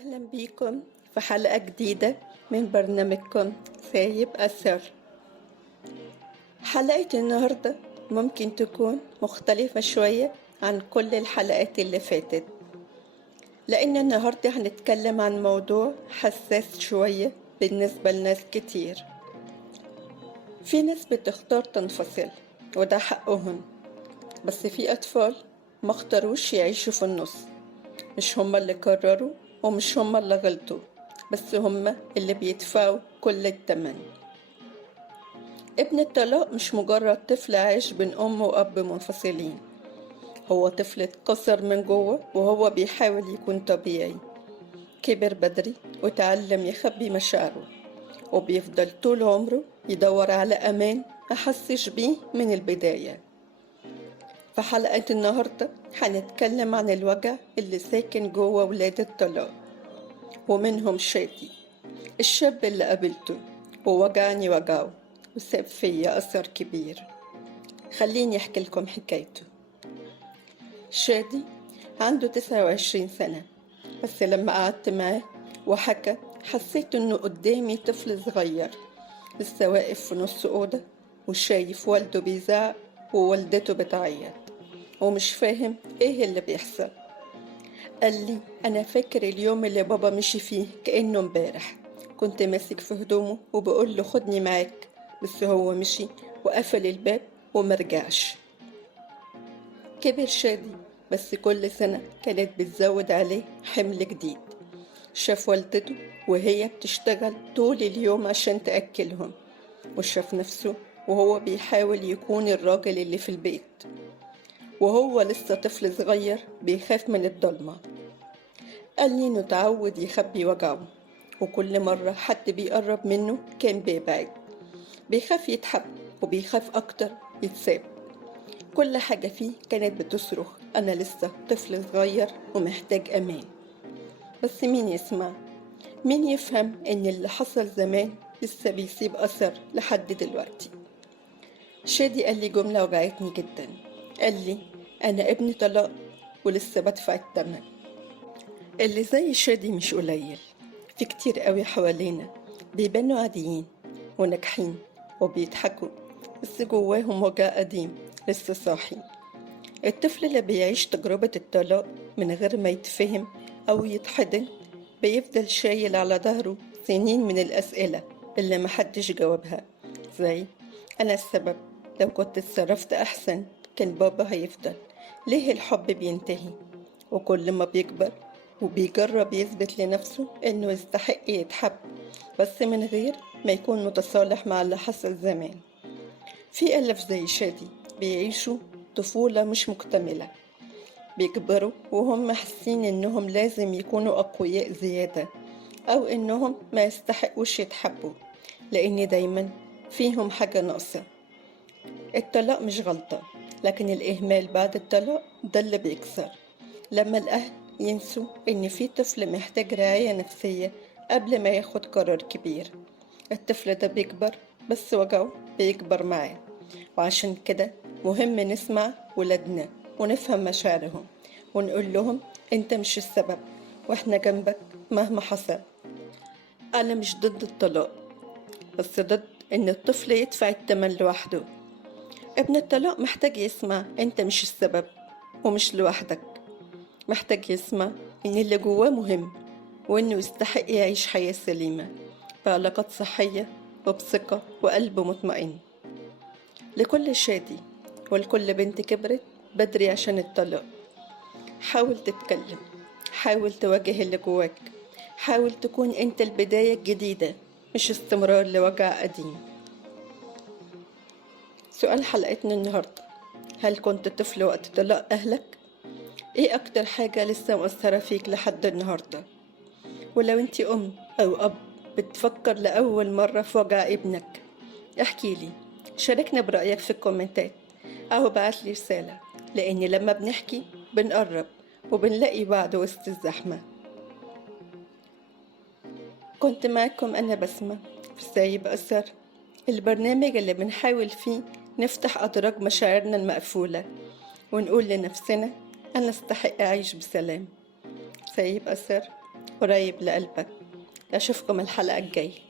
أهلا بيكم في حلقة جديدة من برنامجكم سايب أثر. حلقة النهاردة ممكن تكون مختلفة شوية عن كل الحلقات اللي فاتت، لأن النهاردة هنتكلم عن موضوع حساس شوية بالنسبة لناس كتير. في ناس بتختار تنفصل وده حقهم، بس في أطفال ما اختاروش يعيشوا في النص. مش هما اللي قرروا ومش هما اللي غلطوا، بس هما اللي بيدفعوا كل التمن. ابن الطلاق مش مجرد طفل عايش بين أم وأب منفصلين، هو طفل اتكسر من جوه وهو بيحاول يكون طبيعي. كبر بدري وتعلم يخبي مشاعره، وبيفضل طول عمره يدور على أمان محسش بيه من البداية. في حلقة النهاردة هنتكلم عن الوجع اللي ساكن جوه ولاد الطلاق، ومنهم شادي الشاب اللي قابلته ووجعني وجعه وساب فيا أثر كبير. خليني أحكي لكم حكايته. شادي عنده 29 سنة، بس لما قعدت معاه وحكى حسيت إنه قدامي طفل صغير لسه واقف في نص أوضة وشايف والده بيزعق ووالدته بتعيط ومش فاهم إيه اللي بيحصل. قال لي أنا فاكر اليوم اللي بابا مشي فيه كأنه امبارح. كنت ماسك في هدومه وبقول له خدني معاك، بس هو مشي وقفل الباب ومرجعش. كبر شادي، بس كل سنة كانت بتزود عليه حمل جديد. شاف والدته وهي بتشتغل طول اليوم عشان تأكلهم، وشاف نفسه وهو بيحاول يكون الراجل اللي في البيت وهو لسه طفل صغير بيخاف من الضلمة. قال لي إنه اتعود يخبي وجعه، وكل مرة حد بيقرب منه كان بيبعد. بيخاف يتحب وبيخاف أكتر يتساب. كل حاجة فيه كانت بتصرخ أنا لسه طفل صغير ومحتاج أمان. بس مين يسمع؟ مين يفهم إن اللي حصل زمان لسه بيسيب أثر لحد دلوقتي؟ شادي قال لي جملة وجعتني جدا. قال لي أنا ابني طلاق ولسه بدفع الثمن. اللي زي شادي مش قليل، في كتير قوي حوالينا بيبانوا عاديين وناجحين وبيضحكوا، بس جواهم وجع قديم لسه صاحي. الطفل اللي بيعيش تجربة الطلاق من غير ما يتفهم أو يتحضن بيفضل شايل على ظهره سنين من الأسئلة اللي محدش جاوبها، زي أنا السبب، لو كنت اتصرفت أحسن كان بابا هيفضل، ليه الحب بينتهي؟ وكل ما بيكبر وبيجرب يثبت لنفسه إنه يستحق يتحب، بس من غير ما يكون متصالح مع اللي حصل زمان. في ألف زي شادي بيعيشوا طفولة مش مكتملة، بيكبروا وهم حاسين إنهم لازم يكونوا أقوياء زيادة، أو إنهم ما يستحقوش يتحبوا لأن دايما فيهم حاجة ناقصة. الطلاق مش غلطة، لكن الإهمال بعد الطلاق ده اللي بيكسر. لما الأهل ينسوا إن في طفل محتاج رعاية نفسية قبل ما ياخد قرار كبير، الطفل ده بيكبر بس وجعه بيكبر معاه. وعشان كده مهم نسمع ولادنا ونفهم مشاعرهم ونقول لهم انت مش السبب واحنا جنبك مهما حصل. انا مش ضد الطلاق، بس ضد ان الطفل يدفع التمن لوحده. ابن الطلاق محتاج يسمع انت مش السبب ومش لوحدك، محتاج يسمع ان اللي جواه مهم وانه يستحق يعيش حياة سليمة بعلاقات صحية وبثقة وقلب مطمئن. لكل شادي ولكل بنت كبرت بدري عشان الطلاق، حاول تتكلم، حاول تواجه اللي جواك، حاول تكون انت البداية الجديدة مش استمرار لوجع قديم. سؤال حلقتنا النهاردة، هل كنت طفل وقت طلاق أهلك؟ ايه أكتر حاجة لسه مؤثرة فيك لحد النهاردة؟ ولو انت أم أو أب بتفكر لأول مرة في وجع ابنك، احكيلي، شاركنا برأيك في الكومنتات أو ابعتلي رسالة، لأن لما بنحكي بنقرب وبنلاقي بعض وسط الزحمة. كنت معكم أنا بسمة في سايب أثر، البرنامج اللي بنحاول فيه نفتح أدراج مشاعرنا المقفولة ونقول لنفسنا أنا استحق أعيش بسلام. سايب أثر، قريب لقلبك. أشوفكم الحلقة الجاية.